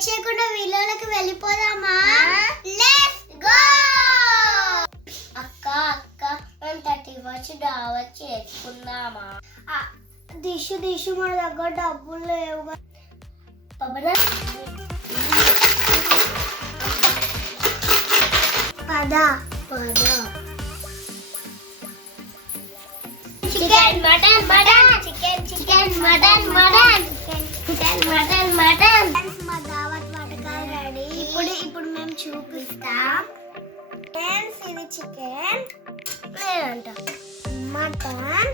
Late చేయకుండా వీళ్ళకి వెళ్ళిపోదామా? Let's go. అక్క అక్క మనం 30 వచ్చి దావత్ చేసుకుందామా? దిషు మన దగ్గర డబ్బులు లేవు. పద చికెన్ మటన్ మా దావత్ వంటకాలు రెడీ. ఇప్పుడు మేము చూపిస్తాం. ఫ్రెండ్స్ ఇది చికెన్ లేదంట మటన్